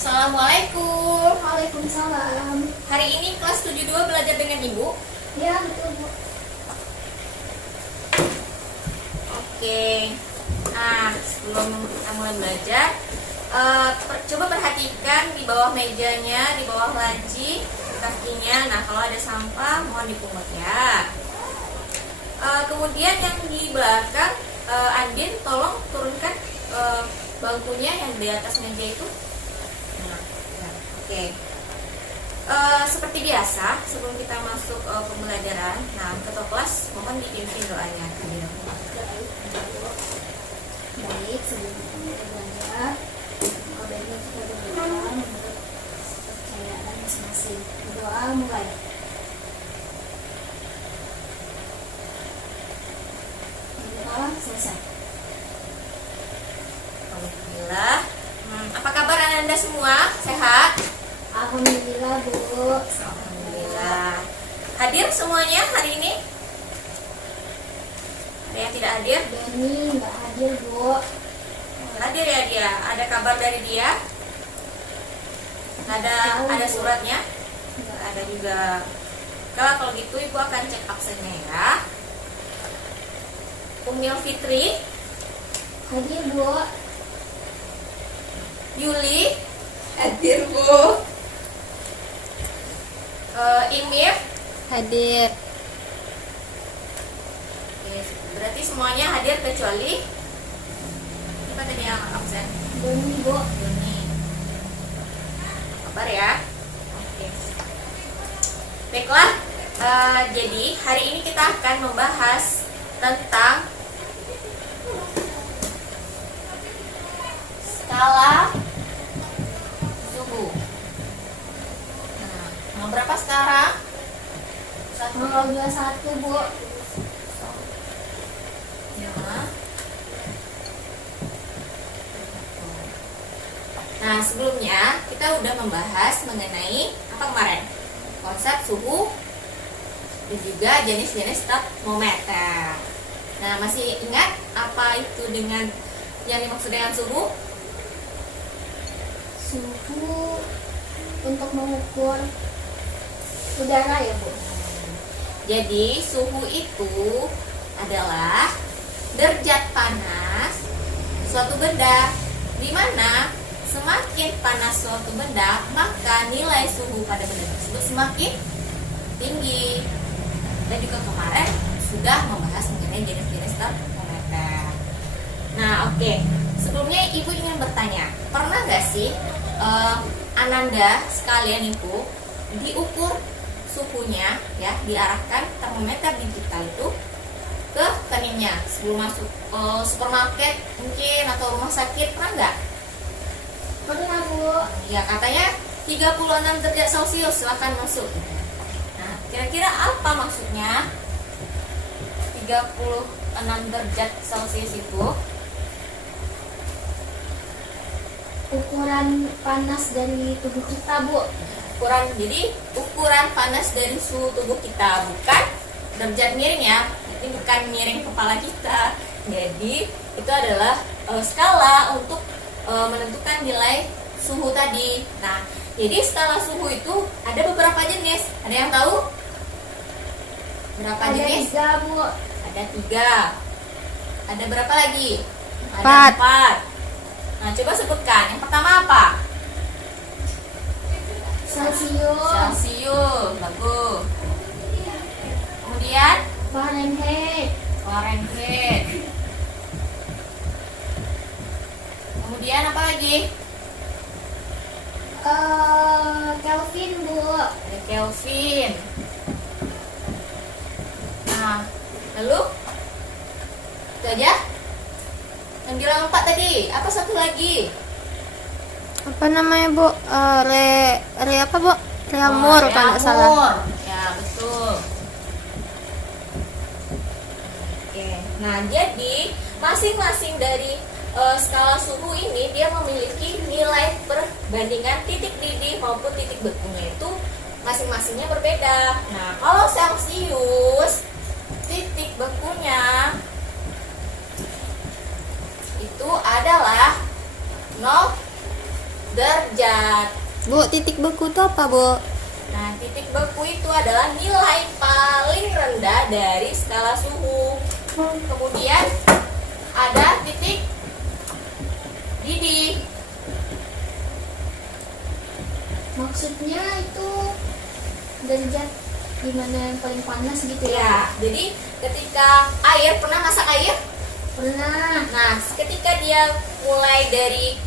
Assalamualaikum. Waalaikumsalam. Hari ini kelas 72 belajar dengan Ibu. Ya, betul, Bu. Oke. Nah, sebelum kita mulai belajar, coba perhatikan di bawah mejanya, di bawah laci, kakinya. Nah, kalau ada sampah mohon dipungut ya. Kemudian yang di belakang, Andin tolong turunkan bangkunya yang di atas meja itu. Nah, oke. Seperti biasa, sebelum kita masuk pembelajaran, nah ketua kelas mohon dipimpin doanya. Baik, sebelum kita mulai belajar, maka baiknya kita berdoa menurut kepercayaan masing-masing. Berdoa mulai. Berdoa selesai. Alhamdulillah. Apa kabar Anda semua? Sehat? Alhamdulillah, Bu. Alhamdulillah. Hadir semuanya hari ini? Ada yang tidak hadir? Dani nggak hadir, Bu. Hadir ya dia. Ada kabar dari dia? Ada suratnya? Nggak. Ada juga. Kalau gitu Ibu akan cek absennya ya. Umil Fitri, Hadir, Bu. Yuli, Hadir, Bu. Imif. Hadir. Oke, berarti semuanya hadir kecuali siapa tadi yang absen? Dani, Bu. Doni. Kabar ya. Oke. Baiklah. Jadi hari ini kita akan membahas tentang skala suhu. Nah, nomor berapa sekarang? Tanggal 21, Bu. Ya. Nah, sebelumnya kita udah membahas mengenai apa kemarin? Konsep suhu dan juga jenis-jenis termometer. Nah, masih ingat apa itu dengan yang dimaksud dengan suhu? Suhu untuk mengukur udara ya, Bu. Jadi, suhu itu adalah derajat panas suatu benda, di mana semakin panas suatu benda, maka nilai suhu pada benda tersebut semakin tinggi. Dan juga kemarin sudah membahas mengenai jenis-jenis termometer. Nah, oke. Sebelumnya Ibu ingin bertanya, pernah nggak sih Ananda sekalian itu diukur suhunya ya, diarahkan termometer digital itu ke keningnya sebelum masuk supermarket mungkin atau rumah sakit, pernah nggak? Pernah, Bu. Ya, katanya 36 derajat Celcius, silahkan masuk. Nah, kira-kira apa maksudnya 36 derajat Celcius itu? Ukuran panas dari tubuh kita, Bu. Jadi ukuran panas dari suhu tubuh kita, bukan derajat miring ya. Ini bukan miring kepala kita. Jadi itu adalah skala untuk menentukan nilai suhu tadi. Nah, jadi skala suhu itu ada beberapa jenis. Ada yang tahu? Berapa Ada jenis? 3, Bu. Ada 3. Ada berapa lagi? Ada 4. 4. Nah, coba sebutkan. Yang pertama apa? Celcius, Celcius, bagus. Kemudian Fahrenheit, Fahrenheit. Kemudian apa lagi? Kelvin, Bu. Ada Kelvin. Nah, lalu itu aja. Yang bilang 4 tadi. Apa satu lagi? Apa namanya, Bu? Re apa, Bu? Reamur kalau nggak salah. Reamur. Ya, betul. Oke. Nah, jadi masing-masing dari skala suhu ini dia memiliki nilai perbandingan titik didih maupun titik bekunya itu masing-masingnya berbeda. Nah, kalau Celcius titik bekunya itu adalah 0 derajat. Bu, titik beku itu apa, Bu? Nah, titik beku itu adalah nilai paling rendah dari skala suhu. Kemudian ada titik didih. Maksudnya itu derajat dimana yang paling panas gitu ya? Ya, jadi ketika air, pernah masak air? Pernah. Nah, ketika dia mulai dari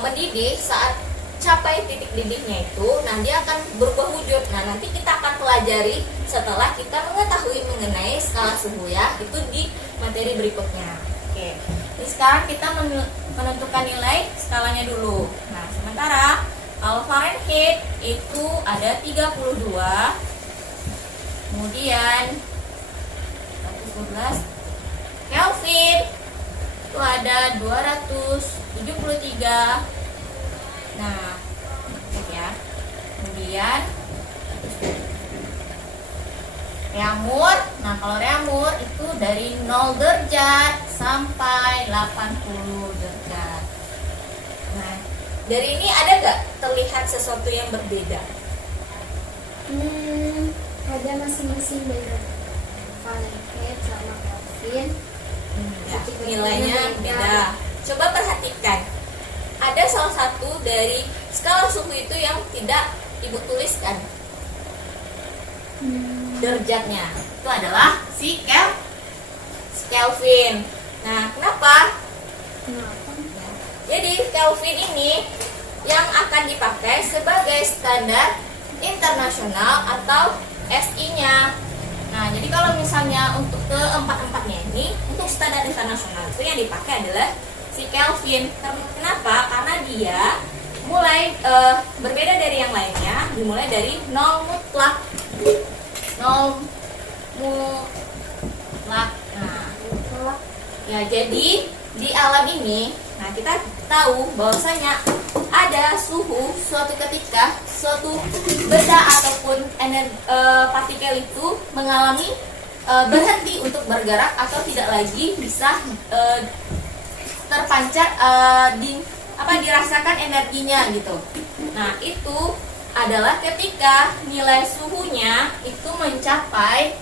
mendidih, saat capai titik didihnya itu, nah dia akan berubah wujud. Nah, nanti kita akan pelajari setelah kita mengetahui mengenai skala suhu ya, itu di materi berikutnya. Oke, jadi sekarang kita menentukan nilai skalanya dulu. Nah, sementara kalau Fahrenheit itu ada 32, kemudian 111, Kelvin itu ada 273. Nah, ya. Kemudian Reaumur. Nah, kalau Reaumur itu dari 0 derajat sampai 80 derajat. Nah, dari ini ada nggak terlihat sesuatu yang berbeda? Ada masing-masing beda. Fahrenheit sama Kelvin. Ya, nilainya beda. Coba perhatikan. Ada salah satu dari skala suhu itu yang tidak Ibu tuliskan derajatnya. Itu adalah si Kelvin. Nah, kenapa? Kenapa? Jadi Kelvin ini yang akan dipakai sebagai standar internasional atau SI-nya. Nah, jadi kalau misalnya untuk keempat-empatnya ini, untuk standar internasional itu yang dipakai adalah si Kelvin. Kenapa? Karena dia mulai berbeda dari yang lainnya, dimulai dari 0 mutlak. 0 mutlak. Nah, ya jadi di alam ini, nah kita tahu bahwasanya ada suhu suatu ketika suatu benda ataupun partikel itu mengalami berhenti untuk bergerak atau tidak lagi bisa terpancar dirasakan energinya gitu. Nah, itu adalah ketika nilai suhunya itu mencapai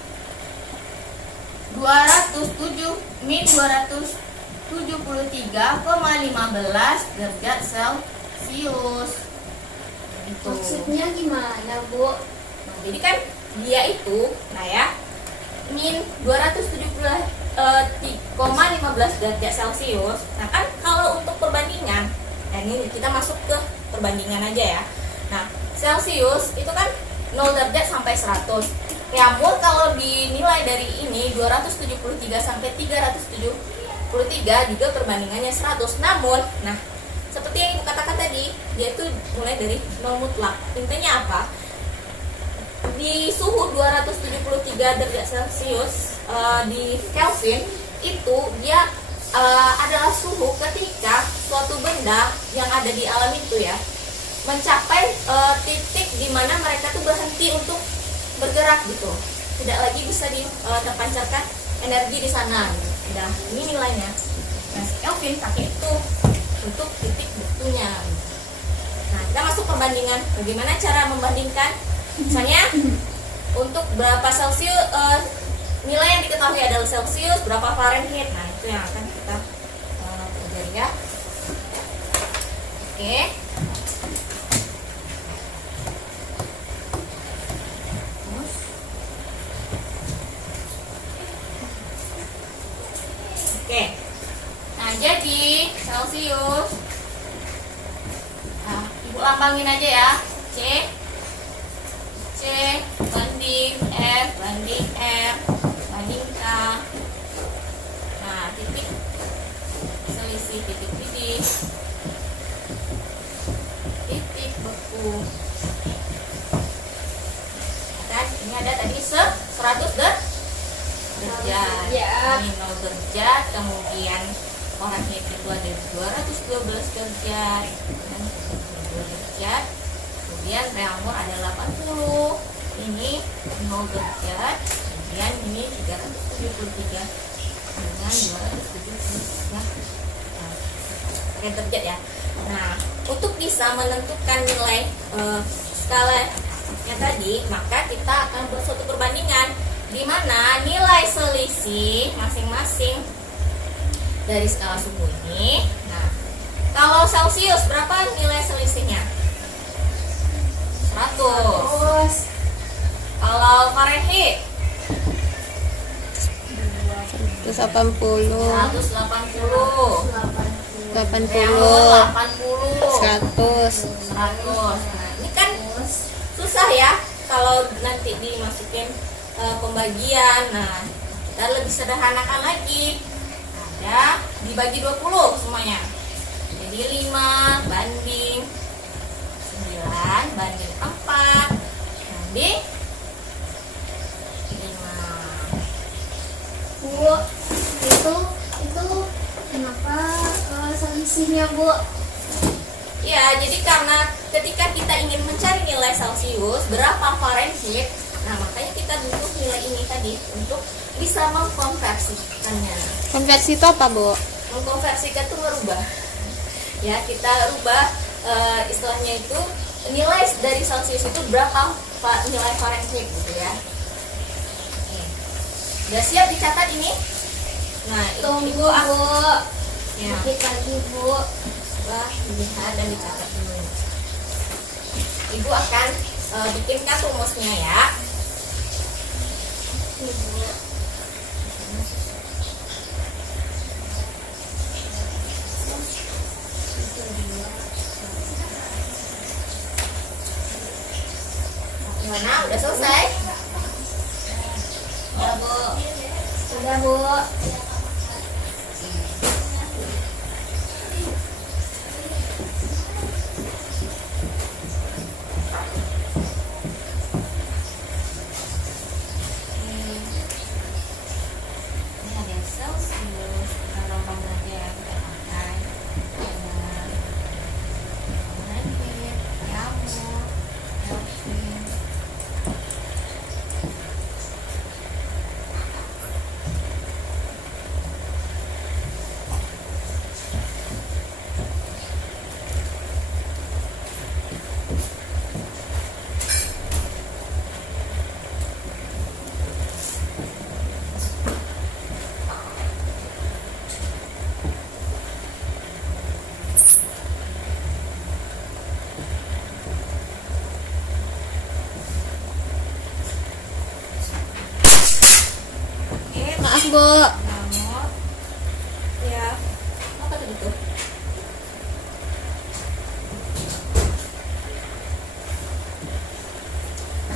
273,15 derajat Celcius. Gitu. Maksudnya gimana, Bu? Nah, jadi kan dia itu, nah ya, min 270,15 derajat Celcius. Nah kan kalau untuk perbandingan, nah ini kita masuk ke perbandingan aja ya. Nah, Celcius itu kan 0 derajat sampai 100. Reaumur kalau dinilai dari ini 273 sampai 373 juga perbandingannya 100. Namun, nah seperti yang Ibu katakan tadi, dia itu mulai dari 0 mutlak. Intinya apa? Di suhu 273 derajat Celcius di Kelvin itu dia adalah suhu ketika suatu benda yang ada di alam itu ya mencapai titik di mana mereka tuh berhenti untuk bergerak gitu, tidak lagi bisa terpancarkan energi di sana. Nah, ini nilainya. Nah, Kelvin pakai itu untuk titik betunya. Nah, kita masuk perbandingan. Bagaimana cara membandingkan? Misalnya untuk berapa Celcius, nilai yang diketahui adalah Celcius, berapa Fahrenheit. Nah, itu yang akan kita pelajari ya. Oke. Oke. Nah, jadi Celcius. Nah, Ibu lambangin aja ya. C banding F banding R banding K. Nah, titik selisih titik didih, titik beku. Kan ini ada tadi 100 derajat. Ini 0 derajat, kemudian Fahrenheit itu ada 212 derajat dan 2 derajat. Kemudian Reaumur ada 80, ini 0 derajat, kemudian ini 373 dengan 273 derajat ya. Nah, untuk bisa menentukan nilai skalanya tadi, maka kita akan buat suatu perbandingan di mana nilai selisih masing-masing dari skala suhu ini. Nah, kalau Celcius berapa nilai selisihnya? 100. Kalau Fahrenheit 180, 180. 80, 80. 100. 100. Nah, ini kan susah ya kalau nanti dimasukin pembagian. Nah, kita lebih sederhanakan lagi. Ada dibagi 20 semuanya. Jadi 5 banding 9 banding 4 banding 5. Bu, itu kenapa selisihnya, Bu? Ya, jadi karena ketika kita ingin mencari nilai Celcius berapa Fahrenheit, nah makanya kita butuh nilai ini tadi untuk bisa mengkonversikannya. Konversi itu apa, Bu? Mengkonversikan itu merubah. Ya, kita rubah istilahnya itu nilai dari Celcius itu berapa nilai Fahrenheit gitu ya. Oke. Udah siap dicatat ini? Nah, Tunggu, Ibu Bu. ya, Dikit lagi, Bu. coba dilihat dan dicatat dulu. Ibu akan bikinkan rumusnya ya. Oke, Bu. Gimana? Udah selesai? Ya, Bu. Sudah, Bu. Ini ada Celcius, kita lambang aja ya, kita pakai. Ada Fahrenheit, Kelvin, Kelvin. Oke, Maaf, Bu. nomor ya apa tadi tuh?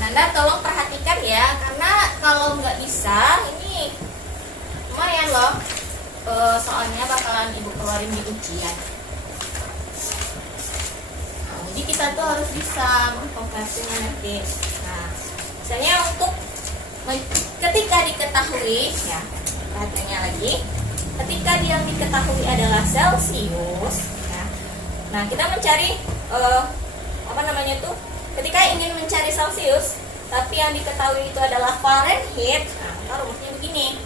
Anda tolong perhatikan ya, karena kalau nggak bisa ini lumayan loh. Soalnya bakalan ibu keluarin di ujian. Nah, jadi kita tuh harus bisa mengkonversinya nanti. Nah, misalnya untuk ketika diketahui ya, perhatiannya lagi, ketika yang diketahui adalah Celcius ya, nah kita mencari apa namanya tuh, ketika ingin mencari Celcius tapi yang diketahui itu adalah Fahrenheit, nah maka rumusnya begini: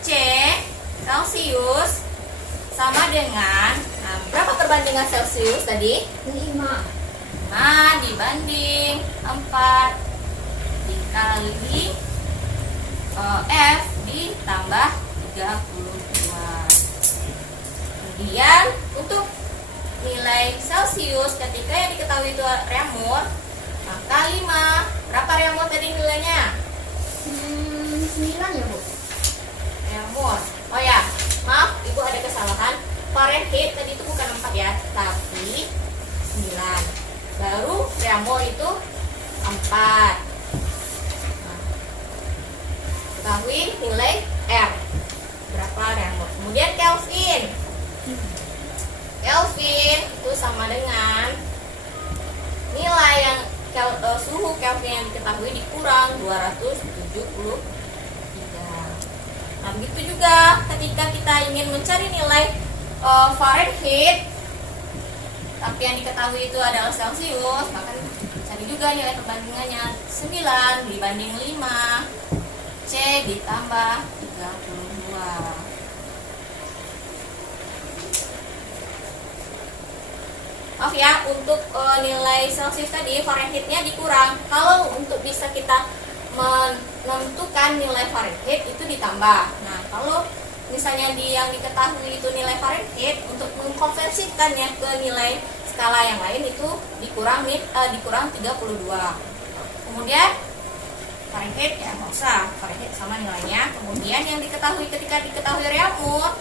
C Celcius sama dengan, nah berapa perbandingan Celcius tadi? 5. 5 dibanding 4 dikali F ditambah 32. Kemudian untuk nilai Celcius ketika yang diketahui itu reaumur, maka 5. Berapa reaumur tadi nilainya? 9 ya, Bu? Reaumur. Oh ya, maaf ibu ada kesalahan. Fahrenheit tadi itu bukan 4 ya, tapi 9. Baru reaumur itu 4. Ketahui nilai R berapa reaumur. Kemudian Kelvin. Kelvin itu sama dengan nilai yang suhu Kelvin yang diketahui dikurang 273. Nah begitu juga ketika kita ingin mencari nilai Fahrenheit tapi yang diketahui itu adalah Celcius, maka cari juga nilai perbandingannya. 9 dibanding 5, C ditambah 32. maaf ya, untuk nilai Celcius tadi Fahrenheitnya dikurang. Kalau untuk bisa kita menentukan nilai Fahrenheit itu ditambah. Nah, kalau misalnya yang diketahui itu nilai Fahrenheit, untuk mengkonversikannya ke nilai skala yang lain itu dikurang 32. Kemudian Fahrenheit ya nggak usah, Fahrenheit sama nilainya. Kemudian yang diketahui ketika diketahui Reaumur,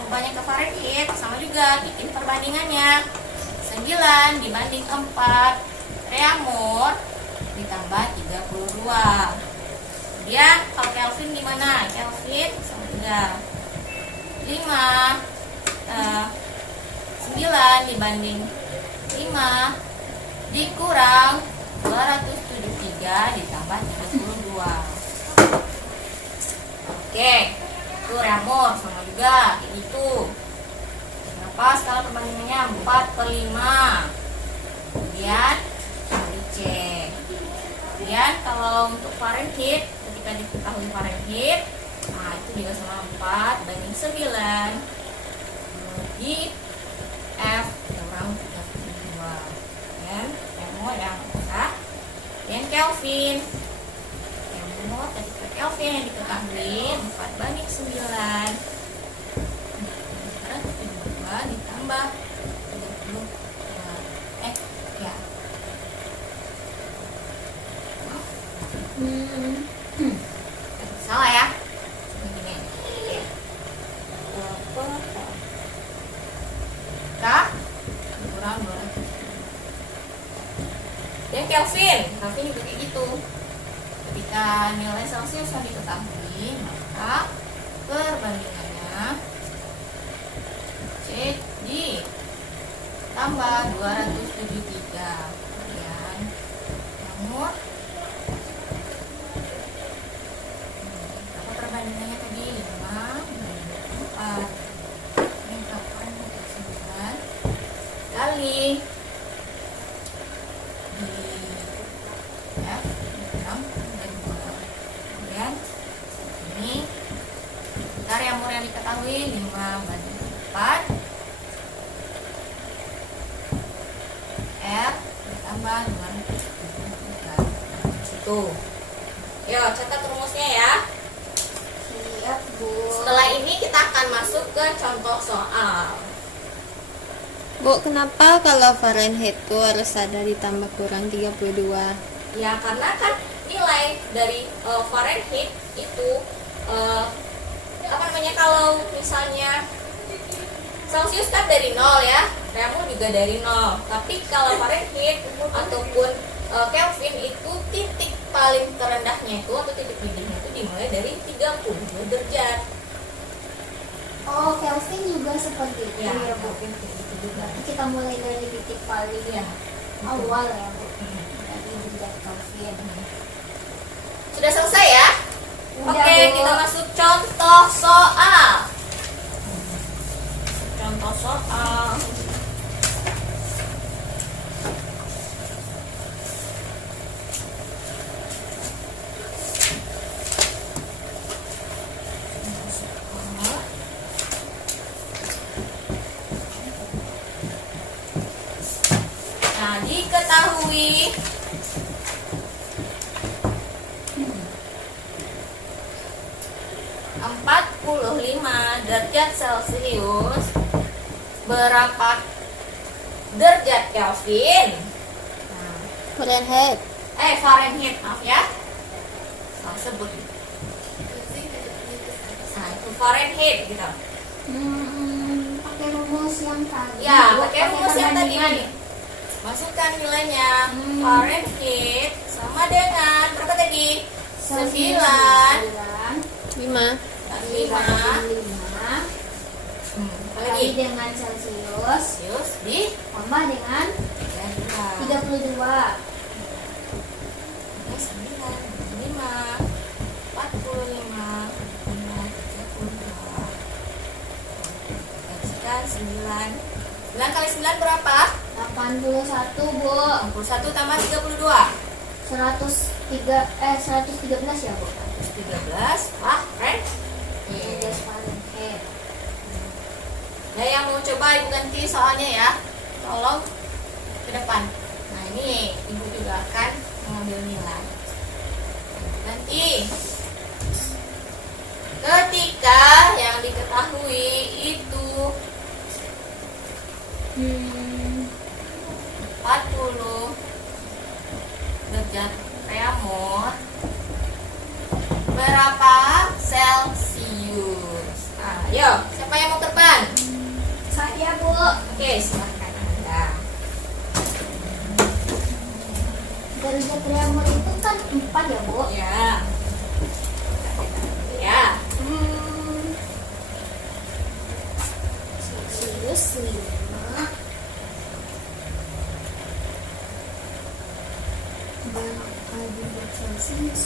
rubahnya ke Fahrenheit sama juga, bikin perbandingannya 9 dibanding 4 Reaumur ditambah 32. Kemudian kalau Kelvin gimana? Kelvin sama juga 9 dibanding 5 dikurang 273 ditambah 32. Oke, itu Reaumur sama juga kayak gitu. Berapa skala perbandingannya? 4/5. Kemudian dicek. Kemudian kalau untuk Fahrenheit, ketika diketahui Fahrenheit, nah itu juga sama 4 banding 9 di F kurang 32. Dan Reaumur yang besar. Dan Kelvin. Reaumur ketika Kelvin yang diketahui 4 banding 9 ditambah 32. Ya. Salah ya. Begini. K kurang 200. Dan Kelvin juga kayak gitu. Ketika nilai Celcius yang diketahui, maka perbandingannya C ditambah 273. Kemudian Reaumur, apa perbandingannya tadi? 5 banding 4. Ini kapan? 9 kali di F 6 dan 2. Kemudian ini Reaumur yang diketahui 5 banding 4 R ditambah 273. Situ. Yo, catat rumusnya ya. Siap, Bu. Setelah ini kita akan masuk ke contoh soal. Bu, kenapa kalau Fahrenheit itu harus ada ditambah kurang 32? Ya, karena kan nilai dari Fahrenheit itu kalau misalnya Celcius kan dari 0 ya, Reaumur juga dari 0. Tapi kalau Fahrenheit ataupun Kelvin itu titik paling terendahnya itu atau titik didihnya itu dimulai dari 32 derajat. Oh, Kelvin juga seperti itu Ya, ya, Bu. Kelvin itu juga. Berarti kita mulai dari titik paling Ya. awal ya, Bu. Dari derajat Kelvin. Sudah selesai ya? Udah, Oke, Bu. kita masuk contoh soal. Contoh soal. Nah, diketahui empat puluh 45 derajat Celcius berapa derajat Kelvin? Nah, Fahrenheit. Fahrenheit, maaf ya. Salah sebut. Nah, itu Fahrenheit gitu. Pakai rumus yang tadi. Ya, Bu. pakai rumus yang tadi. perbandingan. Masukkan nilainya. Fahrenheit sama dengan berapa tadi? 9 5. 5 kali lagi dengan Celcius Celsius di tambah dengan 32. 9, 5, 45, 32. 9 kali 9 berapa? 81, Bu. 61 tambah 32. 113 ya, Bu. 13. Wah, keren. Fahrenheit. Ya, yang mau coba Ibu ganti soalnya ya. Tolong Nah, ini ibu juga akan mengambil nilai. Nanti ketika yang diketahui itu 40 derajat reaumur, berapa Celcius? Ayo, siapa yang mau terbang? Saya, Bu. Oke, silahkan Anda. Derajat reaumur itu kan 4 ya, Bu? Ya. Ya. Celsius 5. Berapa derajat Celsius?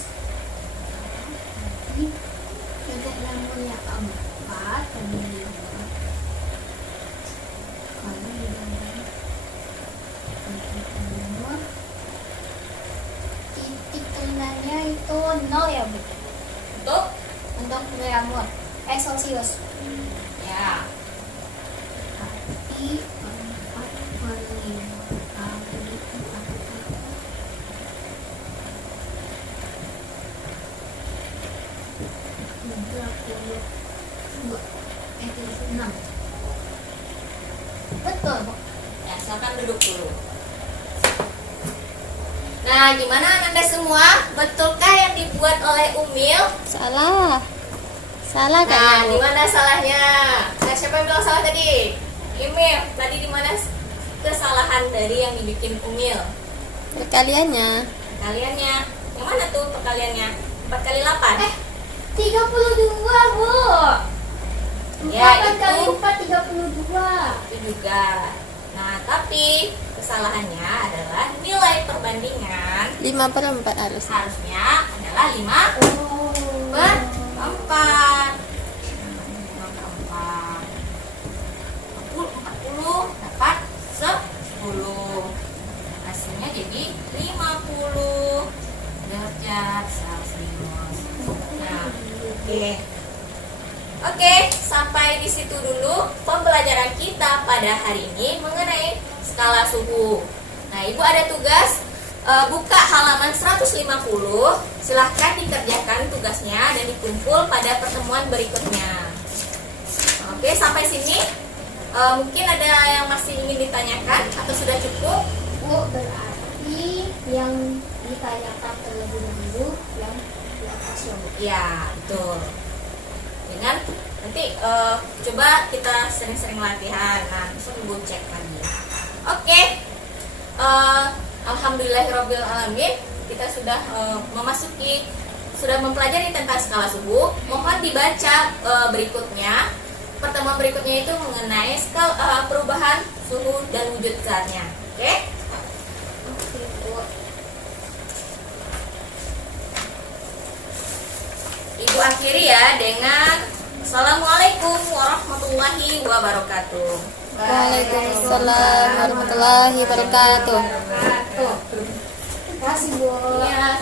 Ini derajat reaumurnya 4 kali 5 kali 5 derajat reaumur. Titik renahnya itu 0 ya, Bu? Untuk reaumur Celsius. Ya. Berarti 4 kali 5 kali 4 36. Betul, Bu. Ya, silakan duduk dulu. Nah, gimana Anda semua? Betulkah yang dibuat oleh Umil? Salah. Salah Nah, kayaknya, di Bu. mana salahnya? Nah, siapa yang bilang salah tadi? Umil. Tadi di mana kesalahan dari yang dibikin Umil? Perkaliannya. Perkaliannya. Yang mana tuh perkaliannya? 4 kali 8. 32, Bu. 4 Ya, kali itu. 4 32. Itu juga. Nah, tapi kesalahannya adalah nilai perbandingan 5/4 harusnya. harusnya adalah 5 Oh. per 4. 40 dapat 10. Hasilnya jadi 50 derajat Celcius. Nah, Oke, sampai di situ dulu pembelajaran kita pada hari ini mengenai skala suhu. Nah, Ibu ada tugas buka halaman 150. Silahkan dikerjakan tugasnya dan dikumpul pada pertemuan berikutnya. Oke, sampai sini mungkin ada yang masih ingin ditanyakan atau sudah cukup? Bu, berarti yang ditanyakan terlebih dahulu yang di atas ya, Bu. Ya, betul. Dengan nanti coba kita sering-sering latihan. Nah, bisa Ibu cek lagi. Oke. Alhamdulillahirabbil alamin, kita sudah sudah mempelajari tentang skala suhu. Mohon dibaca berikutnya. Pertemuan berikutnya itu mengenai skala perubahan suhu dan wujud zatnya. Oke? Oke, Bu. Ibu akhiri ya dengan Assalamualaikum warahmatullahi wabarakatuh. Waalaikumsalam warahmatullahi wabarakatuh. Terima kasih, Bu. Iya.